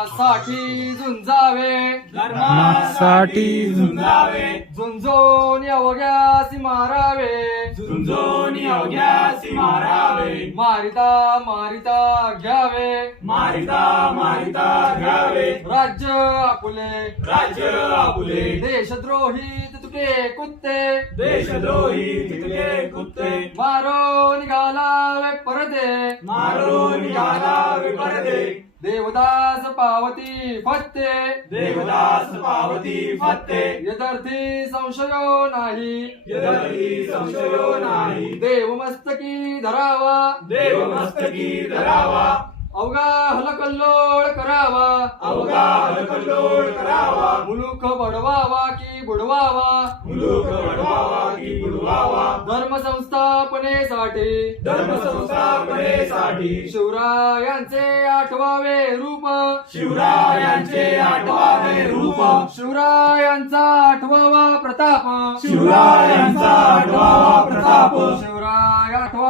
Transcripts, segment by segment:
धर्मासाठी झुंजावे. धर्मासाठी झुंजावे. झुंजोन अवघ्यासी मारावे. झुंजोन अवघ्यासी मारावे. मारिता मारिता घ्यावे. मारिता मारिता घ्यावे. राज्य आपुले. राज्य आपुले. देशद्रोही तुके कुत्ते. देशद्रोही तिथले कुत्ते. मारो निघालावे परदे. मारो निघाला विपरदे देवदास पावती फत्ते. देवदास पावती फत्ते. यदर्थी संशयो नाही. यदर्थी संशयो नाही. देव मस्तकी धरावा. देव मस्तकी धरावा. अवघा हलकल्लोळ करावा. अवघा हलकल्लोळ करावा. मुलुख बडवावा की बुडवावा. मुलूक वडवावा की बुडवावा. धर्म संस्थापनेसाठी धर्म संस्थापनेसाठी शिवरायांचे आठवावे रूप. शिवरायांचे आठवावे रूप. शिवरायांचा आठवावा प्रताप. शिवरायांचा आठवावा प्रताप.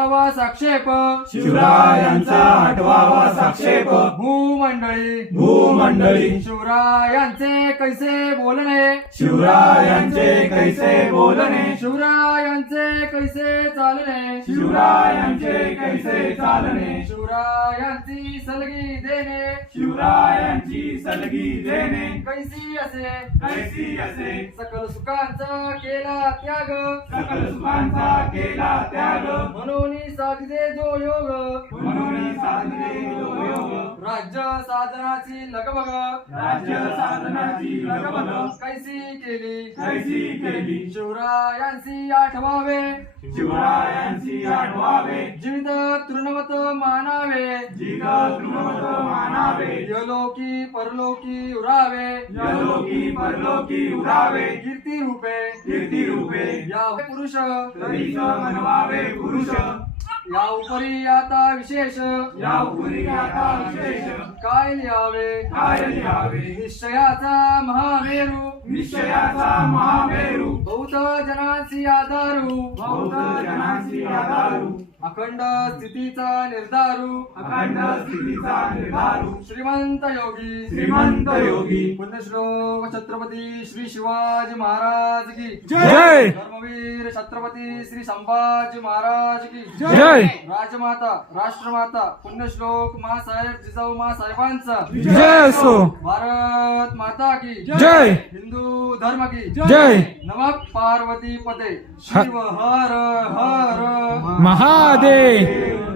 आठवावा साक्षेप. शिवरायांचा आठवावा साक्षेप. भूमंडळी. भूमंडळी. शिवरायांचे कैसे बोलणे? शिवरायांचे कैसे बोलणे? शिवरायांचे कैसे चालणे? शिवरायांचे कैसे चालणे? शिवरायांची सलगी देणे. शिवरायांची सलगी देणे. कैसी असे? कैसी असे? सकल सुखांचा केला त्याग. सकल सुखांचा केला त्याग. म्हणून साधिते जो योग म्हणून साधने जो योग राज्य साधनाची लगबग. राज्य साधनाची लगबग. कैसी केली? कैसी केली? शिवरायांची आठवावे. शिवरायांची आठवावे. जीवित तृणवत मानावे. जिग तृणवत मानावे. यलोकी परलोकी उरावे. यलोकी परलोकी उरावे. कीर्ती रूपे. कीर्ती रूपे. या पुरुष. मनवावे पुरुष. या उपरी आता विशेष. या उपरी आता विशेष. काय लिहावे? काय लिहावे? निश्चयाचा महामेरू. निश्चयाचा महामेरू. बहुत जनांची आधारू. बौद्ध जनांची अखंड स्थितीचा निर्धारू. अखंड स्थितीचा निर्धारू. श्रीमंत योगी. श्रीमंत योगी. पुण्यश्लोक छत्रपती श्री शिवाजी महाराज की. जय! धर्मवीर छत्रपती श्री संभाजी महाराज की. जय. राजमाता राष्ट्रमाता पुण्यश्लोक मासाहेब जिजाऊ मासाहेबांचा. जय असो भारत माता की. जय. धर्म की जय. नमः पार्वती पते शिव हर हर महादेव.